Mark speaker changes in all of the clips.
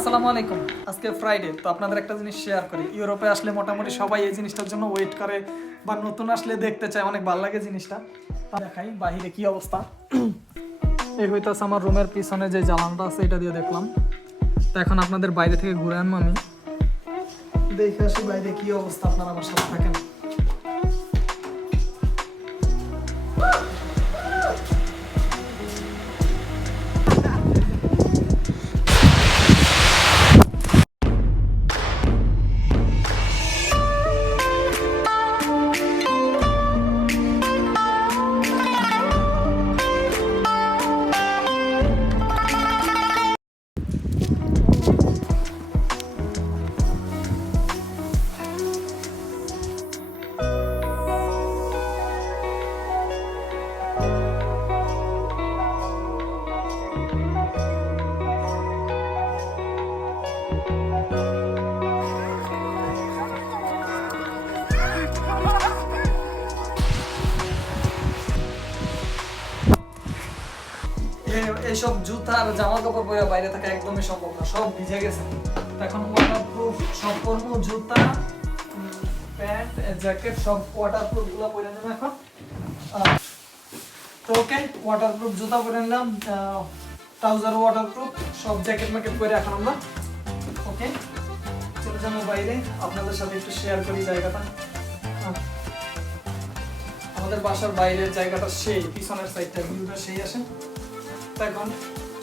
Speaker 1: আসসালামু আলাইকুম। আজকে ফ্রাইডে তো আপনাদের একটা জিনিস শেয়ার করি। ইউরোপে আসলে মোটামুটি সবাই এই জিনিসটার জন্য ওয়েট করে বা নতুন আসলে দেখতে চায়, অনেক ভালো লাগে জিনিসটা। দেখাই বাহিরে কি অবস্থা। এই হইতাছে আমার রুমের পিছনে যে জ্বালানটা আছে, এটা দিয়ে দেখলাম। তো এখন আপনাদের বাইরে থেকে ঘুরে আনব আমি। দেখে আসি বাইরে কি অবস্থা, আপনারা আমার সাথে থাকেন। এইসব জুতা আর জামা কাপড় পরে বাইরে থাকা একদমই সম্ভব না, সব ভিজে গেছে। এখন ওয়াটারপ্রুফ সব পরবো জুতা প্যান্ট জ্যাকেট সব ওয়াটারপ্রুফগুলো পরে নেব এখন। তো ওকে ওয়াটারপ্রুফ জুতা পরে নিলাম ট্রাউজার ওয়াটারপ্রুফ সব জ্যাকেট ম্যাকেট পরে এখন আমরা ওকে চলে যাব বাইরে, আপনাদের সাথে একটু শেয়ার করি জায়গাটা। আমাদের বাসার বাইরের জায়গাটা সেই, পিছনের সাইডটা ভিউটা সেই আসে। তো এখন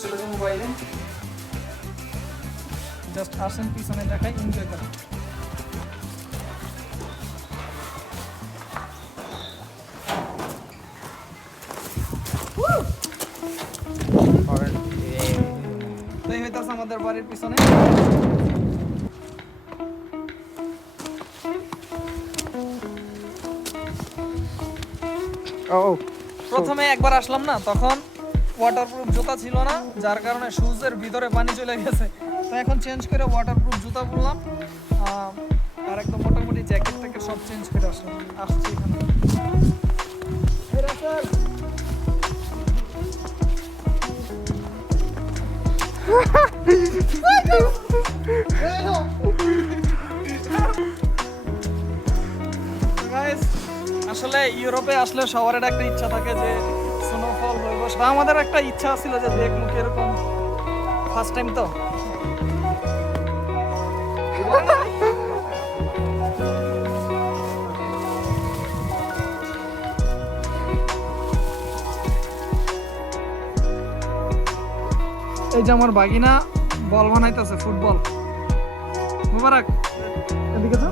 Speaker 1: চলে যাব বাইরে। জাস্ট আসেন পিছনে দেখাই এনজয় করেন। আমাদের বাড়ির পিছনে। প্রথমে একবার আসলাম না তখন ওয়াটারপ্রুফ জুতা ছিল না, যার কারণে শুজের ভিতরে পানি চলে গেছে। তো এখন চেঞ্জ করে ওয়াটারপ্রুফ জুতা পরলাম আর একদম মোটামুটি জ্যাকেট ট্যাকেট সব চেঞ্জ করে আসলাম। আসছি আসলে ইউরোপে আসলে সবার একটা ইচ্ছা থাকে যে বা আমাদের একটা ইচ্ছা ছিল যে দেখব কীরকম ফার্স্ট টাইম তো। এই যে আমার বাগিনা বল বানাইতেছে ফুটবল। মুবারক। এদিকে তো।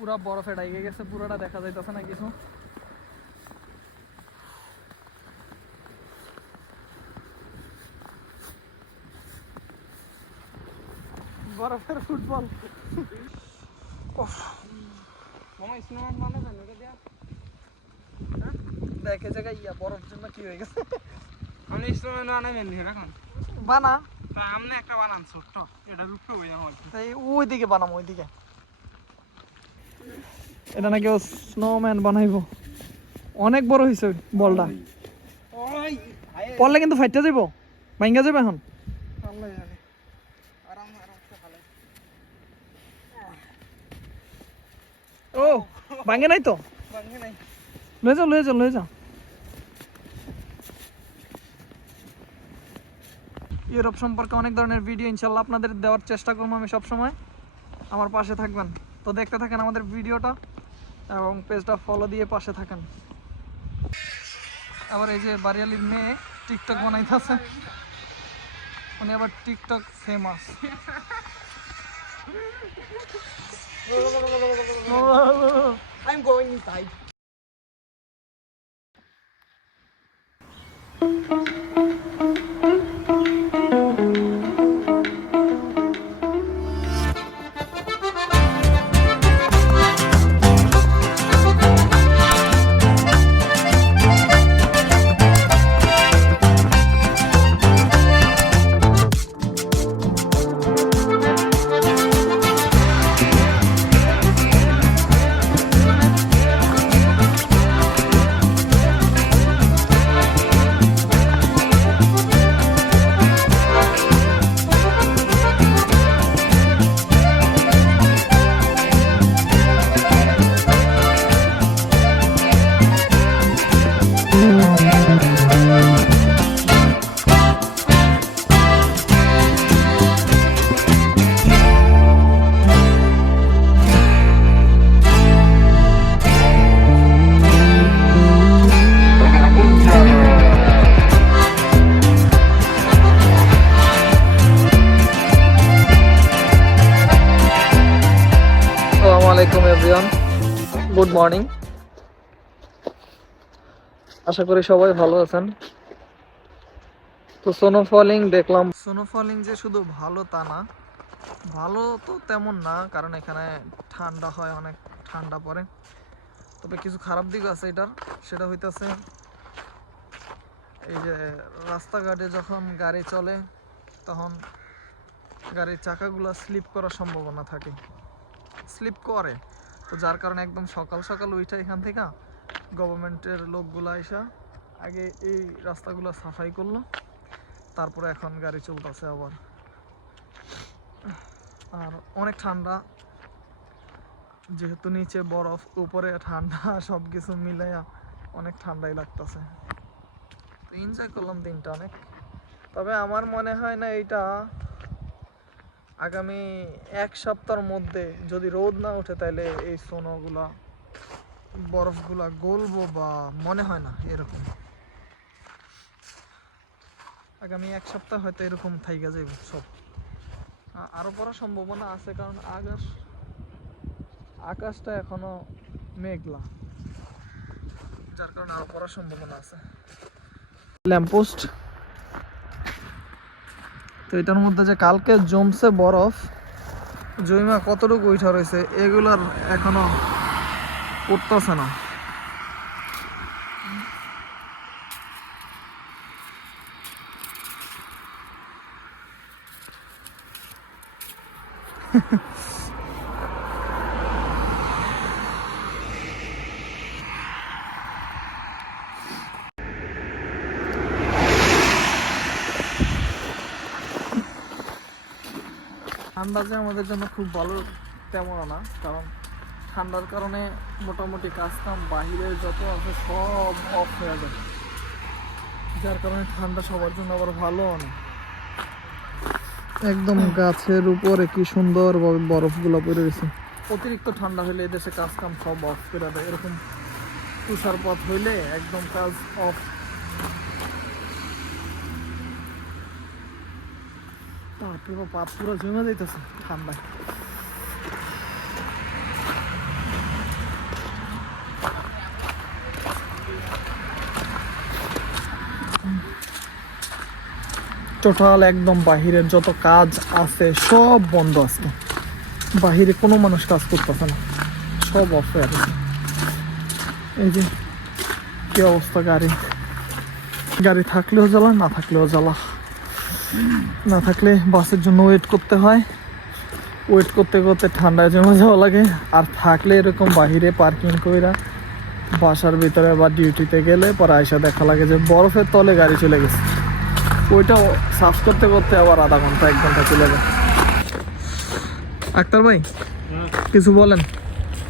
Speaker 1: পুরা বরফে ডাইকে গেছে পুরোটা দেখা যাইতেছে না কিছু বরফের ফুটবল দেখে জায়গায় ইয়া বরফ জন্য কি হয়ে গেছে
Speaker 2: আমি ইনস্ট্রুমেন্ট বানাবেন এখন
Speaker 1: বানা
Speaker 2: তা আমনে একটা বানান ছোট্ট এটা রুখতে হই আমার
Speaker 1: তাই ওই দিকে বানাবো ওই দিকে এটা নাকি ও স্নোম্যান বানাইবো। অনেক বড় হয়েছে বলটা। পড়লে কিন্তু ফাইটটা ভাঙ্গা যাবে। এখন ও ভাঙ্গে নাই তো? লয়ে যাও লয়ে যাও লয়ে যাও ইউরোপ সম্পর্কে অনেক ধরনের ভিডিও ইনশাল্লাহ আপনাদের দেওয়ার চেষ্টা করব আমি সবসময়। আমার পাশে থাকবেন। তো দেখতে থাকেন আমাদের ভিডিওটা এবং পেজটা ফলো দিয়ে পাশে থাকেন। আবার এই যে বাড়িয়ালির মেয়ে টিকটক বানাইতেছে। উনি আবার TikTok famous
Speaker 2: going inside.
Speaker 1: Morning. আশা করি সবাই ভালো আছেন। তো সোনো ফলিং দেখলাম। সোনো ফলিং যে শুধু ভালো তা না, ভালো তো তেমন না, কারণ এখানে ঠান্ডা হয়, অনেক ঠান্ডা পড়ে। তবে কিছু খারাপ দিক আছে এটার, সেটা হইতেছে এই যে রাস্তাঘাটে যখন গাড়ি চলে, তখন গাড়ির চাকাগুলো স্লিপ করার সম্ভাবনা থাকে। স্লিপ করে তো যার কারণে একদম সকাল সকাল উঠে এখান থেকে গভর্নমেন্টের লোকগুলো আইসা আগে এই রাস্তাগুলো সাফাই করল। তারপরে এখন গাড়ি চলতেছে আবার। আর অনেক ঠান্ডা, যেহেতু নিচে বরফ, উপরে ঠান্ডা সব কিছু মিলাইয়া অনেক ঠান্ডাই লাগতেছে। তো এনজয় করলাম দিনটা অনেক। তবে আমার মনে হয় না এইটা আগামী এক সপ্তাহের মধ্যে যদি রোদ না ওঠে তাহলে এই সোনোগুলা, বরফগুলা গলবো বা মনে হয় না এরকম। আগামী এক সপ্তাহ হয়তো এরকম থাইকা যাইব সব। আ- আরও পড়ার সম্ভাবনা আছে কারণ আকাশ, আকাশটা এখনও মেঘলা, যার কারণে আরও পড়ার সম্ভাবনা আছে। ল্যাম্পোস্ট তো এটার মধ্যে যে কালকে জমছে বরফ জৈমা কতটুকু উঠা রয়েছে, এগুলার এখনও পড়তেছে না। ঠান্ডা যে আমাদের জন্য খুব ভালো তেমন না কারণ ঠান্ডার কারণে মোটামুটি কাজ কাম বাহিরে যত আছে সব অফ হয়ে যায়। যার কারণে ঠান্ডা সবার জন্য আবার ভালো না। একদম গাছের উপরে কি সুন্দর বরফগুলো পড়ে রয়েছে। অতিরিক্ত ঠান্ডা হলে এদেশে কাজ কাম সব অফ করে দেয়। এরকম তুষারপাত হইলে একদম কাজ অফ তারপরে পা পুরো জমে যাইতেছে। ঠান্ডায় টোটাল একদম বাহিরের যত কাজ আছে, সব বন্ধ আজকে। বাহিরে কোনো মানুষ কাজ করতেছে না। সব অফ হয়ে আছে এই যে, কি অবস্থা গাড়ি? গাড়ি থাকলেও জ্বালা, না থাকলেও জ্বালা। না থাকলে বাসের জন্য ওয়েট করতে হয়। ওয়েট করতে করতে ঠান্ডায় জমে যাওয়া লাগে। আর থাকলে এরকম বাহিরে পার্কিং কইরা বাসার ভিতরে বা ডিউটিতে গেলে পরে আয়সা দেখা লাগে যে বরফের তলে গাড়ি চলে গেছে। ওইটাও সাফ করতে করতে আবার আধা ঘণ্টা এক ঘণ্টা চলে যায়। আক্তার ভাই কিছু বলেন।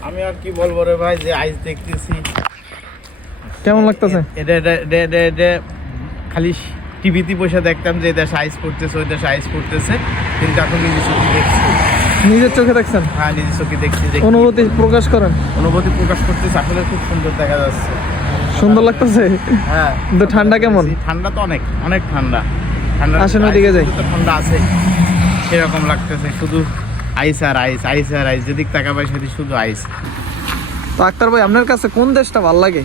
Speaker 2: আমি আর কি বলব রে ভাই যে আইস দেখতেছি।
Speaker 1: কেমন লাগতেছে?
Speaker 2: এটা এটা খালি টিভিতে বসে দেখতাম যে দেশে আইস পড়তেছে ওই দেশে আইস পড়তেছে কিন্তু এখন নিজে চোখে দেখছি।
Speaker 1: নিজের চোখে দেখছেন?
Speaker 2: হ্যাঁ নিজে চোখে দেখছি যে
Speaker 1: অনুভূতি প্রকাশ করেন।
Speaker 2: অনুভূতি প্রকাশ করতেছে আসলে খুব সুন্দর দেখা যাচ্ছে।
Speaker 1: সুন্দর লাগতেছে?
Speaker 2: হ্যাঁ।
Speaker 1: কিন্তু ঠান্ডা কেমন?
Speaker 2: ঠান্ডা তো অনেক অনেক ঠান্ডা। ঠান্ডা
Speaker 1: আসেন ওইদিকে যাই।
Speaker 2: তো ঠান্ডা আছে। সেরকম লাগতেছে শুধু আইস আর আইস আইস আর আইস যেদিক তাকাবে সেদিক শুধু আইস
Speaker 1: তো আক্তার ভাই আপনার কাছে কোন দেশটা ভালো লাগে?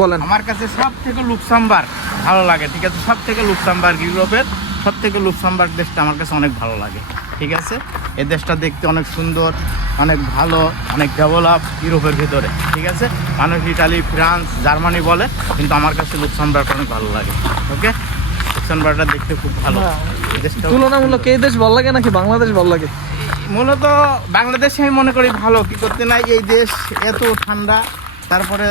Speaker 1: বলেন।
Speaker 2: আমার কাছে সব থেকে লুকসামবার্গ ভালো লাগে ঠিক আছে? সব থেকে লুকসামবার্গ ইউরোপের সব থেকে লুকসামবার্গ দেশটা আমার কাছে অনেক ভালো লাগে ঠিক আছে? এই দেশটা দেখতে অনেক সুন্দর অনেক ভালো অনেক ডেভেলপ ইউরোপের ভিতরে ঠিক আছে? মানুষ ইটালি ফ্রান্স জার্মানি বলে কিন্তু আমার কাছে লুকসামবার্গ অনেক ভালো লাগে ওকে? লুকসামবার্গটা দেখতে খুব ভালো।
Speaker 1: তুলনামূলক এই দেশ ভালো লাগে নাকি বাংলাদেশ ভালো লাগে?
Speaker 2: মূলত বাংলাদেশে আমি মনে করি ভালো কি করতে নাই এই দেশ এত ঠান্ডা তারপরে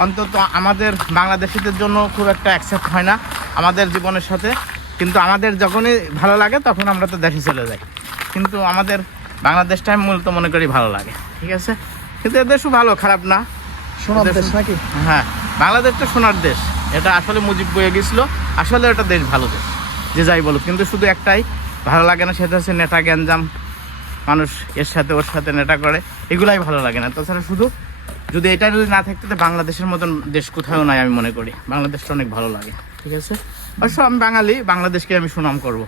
Speaker 2: অন্তত আমাদের বাংলাদেশিদের জন্য খুব একটা অ্যাকসেপ্ট হয় না আমাদের জীবনের সাথে। কিন্তু আমাদের যখনই ভালো লাগে তখন আমরা তো দেশে চলে যাই। কিন্তু আমাদের বাংলাদেশটা আমি মূলত মনে করি ভালো লাগে ঠিক আছে? কিন্তু এদেশও ভালো খারাপ না।
Speaker 1: সোনার
Speaker 2: দেশ-
Speaker 1: নাকি?
Speaker 2: হ্যাঁ বাংলাদেশ তো সোনার দেশ। এটা আসলে মুজিব বয়ে গেছিল। আসলে এটা দেশ ভালো দেশ যে যাই বলুক। কিন্তু শুধু একটাই ভালো লাগে না সেটা হচ্ছে নেটা গ্যাঞ্জাম। মানুষ এর সাথে ওর সাথে নেটা করে এগুলাই ভালো লাগে না। তাছাড়া শুধু যদি এটা যদি না থাকতো তো বাংলাদেশের মতন দেশ কোথাও নাই আমি মনে করি। বাংলাদেশটা অনেক ভালো লাগে ঠিক আছে? অবশ্য আমি বাঙালি বাংলাদেশকে আমি সুনাম করব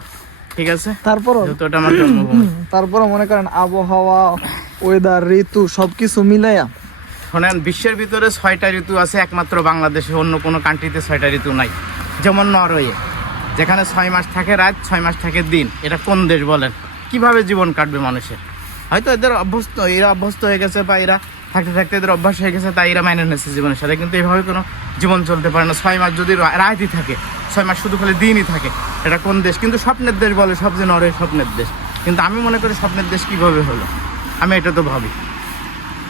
Speaker 2: ঠিক আছে?
Speaker 1: তারপরও
Speaker 2: যেহেতু এটা আমার জন্মভূমি।
Speaker 1: তারপরে মনে করেন আবহাওয়া ওয়েদার ঋতু সবকিছু মিলাইয়া।
Speaker 2: শোনেন বিশ্বের ভিতরে ছয়টা ঋতু আছে একমাত্র বাংলাদেশে অন্য কোনো কান্ট্রিতে ছয়টা ঋতু নাই। যেমন নরওয়ে যেখানে ছয় মাস থাকে রাত ছয় মাস থাকে দিন। এটা কোন দেশ বলেন? কীভাবে জীবন কাটবে মানুষের? হয়তো এদের অভ্যস্ত এরা অভ্যস্ত হয়ে গেছে বা এরা থাকতে থাকতে এদের অভ্যাস হয়ে গেছে তাই এরা মাইনে নিচ্ছে জীবনের সাথে। কিন্তু এভাবে কোনো জীবন চলতে পারে না। ছয় মাস যদি রা- রাতই থাকে ছয় মাস শুধু খালি দিনই থাকে এটা কোন দেশ? কিন্তু স্বপ্নের দেশ বলে সব যে নরওয়ে স্বপ্নের দেশ। কিন্তু আমি মনে করি স্বপ্নের দেশ কীভাবে হলো? আমি এটা তো ভাবি।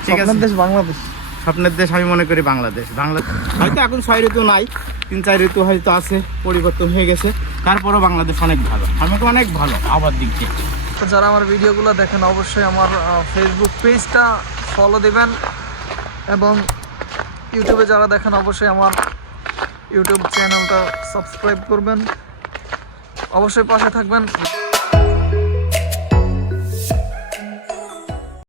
Speaker 2: ঠিক আছে?
Speaker 1: দেশ বাংলাদেশ।
Speaker 2: স্বপ্নের দেশ আমি মনে করি বাংলাদেশ। বাংলাদেশ হয়তো এখন ছয় ঋতু নাই তিন চার ঋতু হয়তো আছে পরিবর্তন হয়ে গেছে। তারপরও বাংলাদেশ অনেক ভালো। আমাকে অনেক ভালো আবার দিক দিয়ে।
Speaker 1: তো যারা আমার ভিডিওগুলো দেখেন অবশ্যই আমার ফেসবুক পেজটা ফলো দিবেন এবং ইউটিউবে যারা দেখেন অবশ্যই আমার ইউটিউব চ্যানেলটা সাবস্ক্রাইব করবেন। অবশ্যই পাশে থাকবেন।